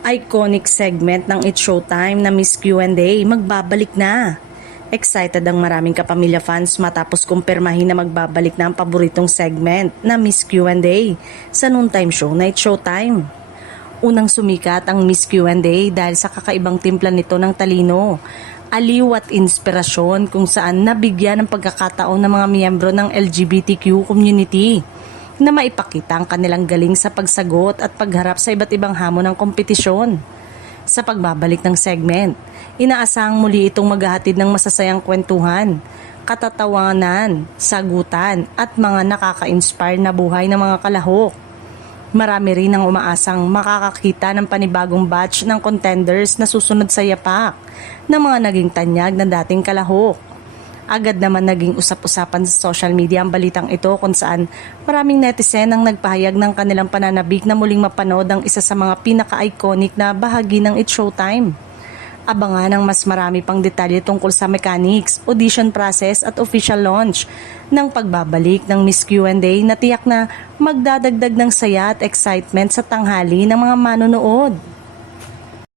Iconic segment ng It's Showtime na Miss Q&A magbabalik na. Excited ang maraming kapamilya fans matapos kumpirmahin na magbabalik na ang paboritong segment na Miss Q&A sa noontime show na It's Showtime. Unang sumikat ang Miss Q&A dahil sa kakaibang timpla nito ng talino, aliw at inspirasyon kung saan nabigyan ng pagkakataon ng mga miyembro ng LGBTQ community na maipakita ang kanilang galing sa pagsagot at pagharap sa iba't ibang hamon ng kompetisyon. Sa pagbabalik ng segment, inaasahang muli itong maghahatid ng masasayang kwentuhan, katatawanan, sagutan at mga nakaka-inspire na buhay ng mga kalahok. Marami rin ang umaasang makakakita ng panibagong batch ng contenders na susunod sa yapak ng mga naging tanyag na dating kalahok. Agad naman naging usap-usapan sa social media ang balitang ito kung saan maraming netizen ang nagpahayag ng kanilang pananabik na muling mapanood ang isa sa mga pinaka-iconic na bahagi ng It's Showtime. Abangan ang mas marami pang detalye tungkol sa mechanics, audition process at official launch ng pagbabalik ng Miss Q&A na tiyak na magdadagdag ng saya at excitement sa tanghali ng mga manonood.